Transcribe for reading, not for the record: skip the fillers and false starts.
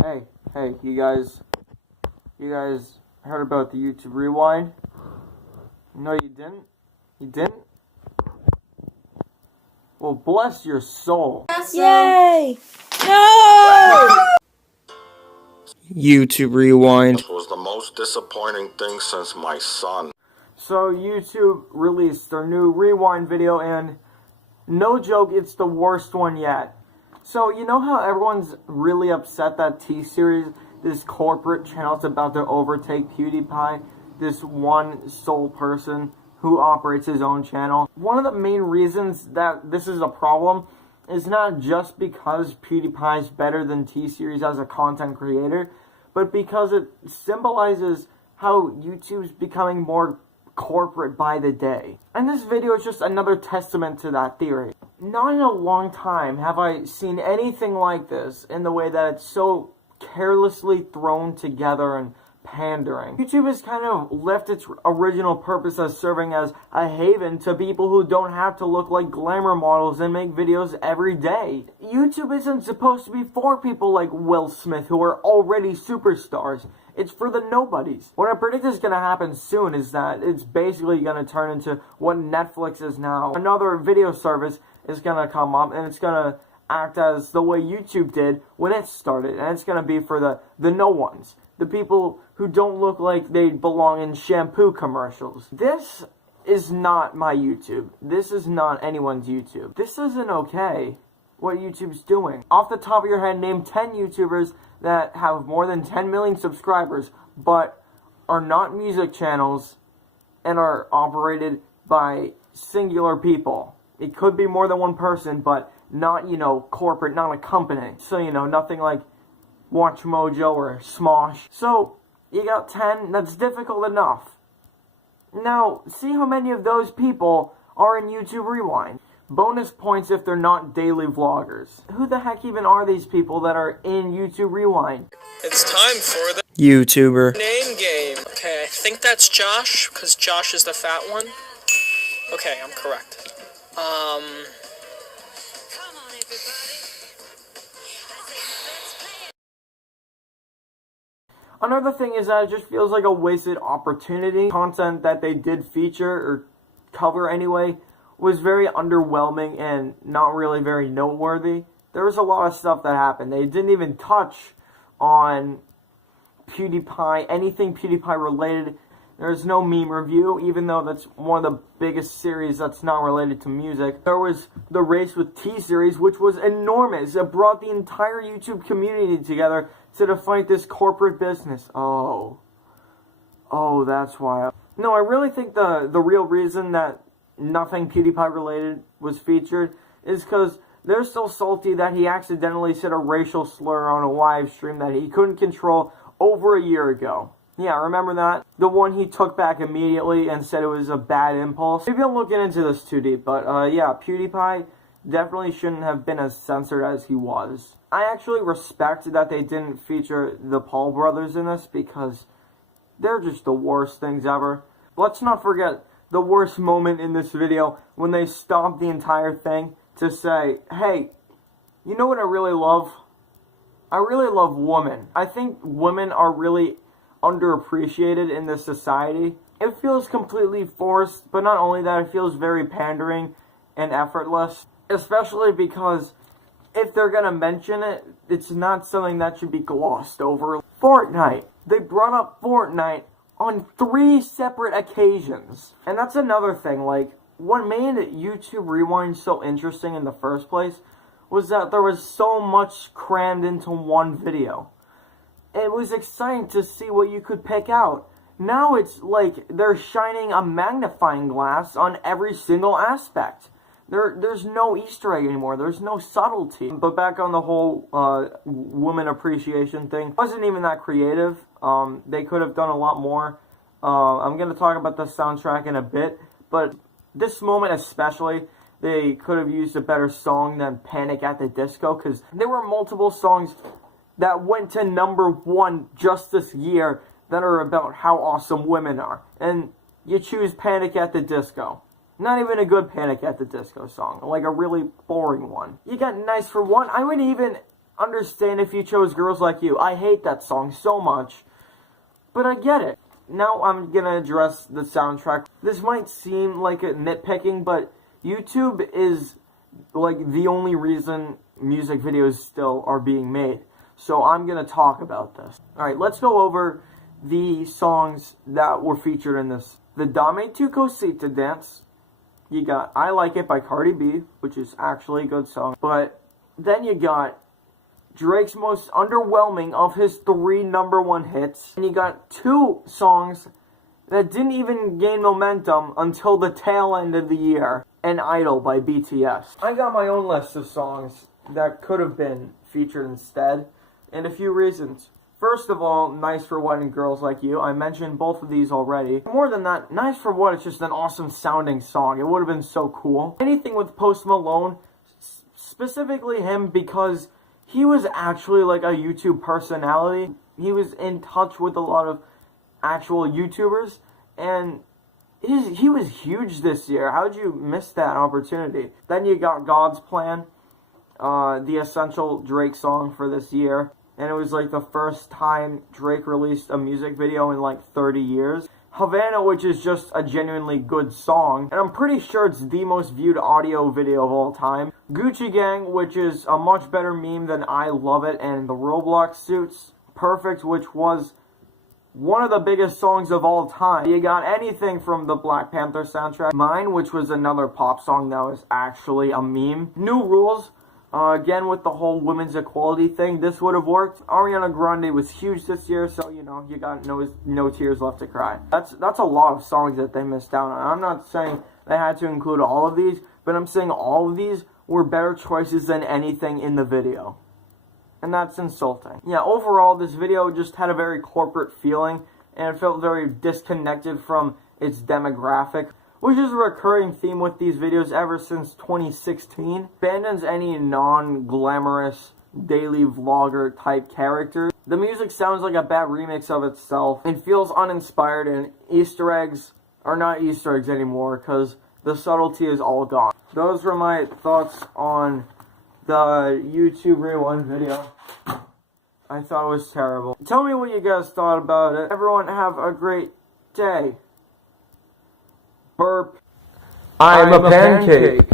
Hey, you guys heard about the YouTube Rewind? No, you didn't? You didn't? Well, bless your soul. Yay! No! YouTube Rewind. This was the most disappointing thing since my son. So, YouTube released their new Rewind video, and no joke, it's the worst one yet. So, you know how everyone's really upset that T-Series, this corporate channel, is about to overtake PewDiePie, this one sole person who operates his own channel? One of the main reasons that this is a problem is not just because PewDiePie is better than T-Series as a content creator, but because it symbolizes how YouTube's becoming more corporate by the day. And this video is just another testament to that theory. Not in a long time have I seen anything like this in the way that it's so carelessly thrown together and pandering. YouTube has kind of left its original purpose as serving as a haven to people who don't have to look like glamour models and make videos every day. YouTube isn't supposed to be for people like Will Smith who are already superstars. It's for the nobodies. What I predict is going to happen soon is that it's basically going to turn into what Netflix is now. Another video service is going to come up and it's going to act as the way YouTube did when it started. And it's going to be for the no ones. The people who don't look like they belong in shampoo commercials. This is not my YouTube. This is not anyone's YouTube. This isn't okay, what YouTube's doing. Off the top of your head, name 10 YouTubers that have more than 10 million subscribers, but are not music channels and are operated by singular people. It could be more than one person, but not, corporate, not a company. So, nothing like Watch Mojo or Smosh. So, you got 10, that's difficult enough. Now, see how many of those people are in YouTube Rewind. Bonus points if they're not daily vloggers. Who the heck even are these people that are in YouTube Rewind? It's time for the YouTuber name game. Okay, I think that's Josh, because Josh is the fat one. Okay, I'm correct. Another thing is that it just feels like a wasted opportunity. Content that they did feature, or cover anyway, was very underwhelming and not really very noteworthy. There was a lot of stuff that happened. They didn't even touch on PewDiePie, anything PewDiePie related. There's no meme review, even though that's one of the biggest series that's not related to music. There was the race with T-Series, which was enormous. It brought the entire YouTube community together to fight this corporate business. Oh, that's why. No, I really think the real reason that nothing PewDiePie related was featured is because they're so salty that he accidentally said a racial slur on a live stream that he couldn't control over a year ago. Yeah, remember that? The one he took back immediately and said it was a bad impulse. Maybe I'm looking into this too deep, but yeah, PewDiePie definitely shouldn't have been as censored as he was. I actually respect that they didn't feature the Paul brothers in this because they're just the worst things ever. Let's not forget the worst moment in this video when they stopped the entire thing to say, hey, you know what I really love? I really love women. I think women are really underappreciated in this society. It feels completely forced, but not only that, it feels very pandering and effortless. Especially because if they're gonna mention it, it's not something that should be glossed over. Fortnite. They brought up Fortnite on 3 separate occasions. And that's another thing, like, what made YouTube Rewind so interesting in the first place was that there was so much crammed into one video. It was exciting to see what you could pick out. Now it's like they're shining a magnifying glass on every single aspect. There's no Easter egg anymore. There's no subtlety. But back on the whole woman appreciation thing, it wasn't even that creative. They could have done a lot more. I'm going to talk about the soundtrack in a bit, but this moment especially, they could have used a better song than Panic at the Disco, because there were multiple songs that went to #1 just this year that are about how awesome women are. And you choose Panic at the Disco. Not even a good Panic at the Disco song, like a really boring one. You got Nice for One. I would even understand if you chose Girls Like You. I hate that song so much, but I get it. Now I'm gonna address the soundtrack. This might seem like a nitpicking, but YouTube is like the only reason music videos still are being made. So I'm gonna talk about this. Alright, let's go over the songs that were featured in this. The Dame Tu Cosita dance. You got I Like It by Cardi B, which is actually a good song. But then you got Drake's most underwhelming of his 3 #1 hits. And you got 2 songs that didn't even gain momentum until the tail end of the year. And Idol by BTS. I got my own list of songs that could have been featured instead, and a few reasons. First of all, Nice for What and Girls Like You. I mentioned both of these already. More than that, Nice for What is just an awesome sounding song. It would have been so cool. Anything with Post Malone, specifically him, because he was actually like a YouTube personality. He was in touch with a lot of actual YouTubers, and he was huge this year. How'd you miss that opportunity? Then you got God's Plan, the essential Drake song for this year. And it was like the first time Drake released a music video in like 30 years. Havana, which is just a genuinely good song, and I'm pretty sure it's the most viewed audio video of all time. Gucci Gang, which is a much better meme than I Love It and the Roblox Suits. Perfect, which was one of the biggest songs of all time. You got Anything from the Black Panther soundtrack. Mine, which was another pop song that was actually a meme. New Rules. Again, with the whole women's equality thing, this would have worked. Ariana Grande was huge this year, so, you know, you got no tears left to cry. That's a lot of songs that they missed out on. I'm not saying they had to include all of these, but I'm saying all of these were better choices than anything in the video. And that's insulting. Yeah, overall, this video just had a very corporate feeling, and it felt very disconnected from its demographic, which is a recurring theme with these videos ever since 2016. Abandons any non-glamorous daily vlogger type characters. The music sounds like a bad remix of itself and feels uninspired, and Easter eggs are not Easter eggs anymore because the subtlety is all gone. Those were my thoughts on the YouTube Rewind video. I thought it was terrible. Tell me what you guys thought about it. Everyone have a great day. Burp. I'm a pancake.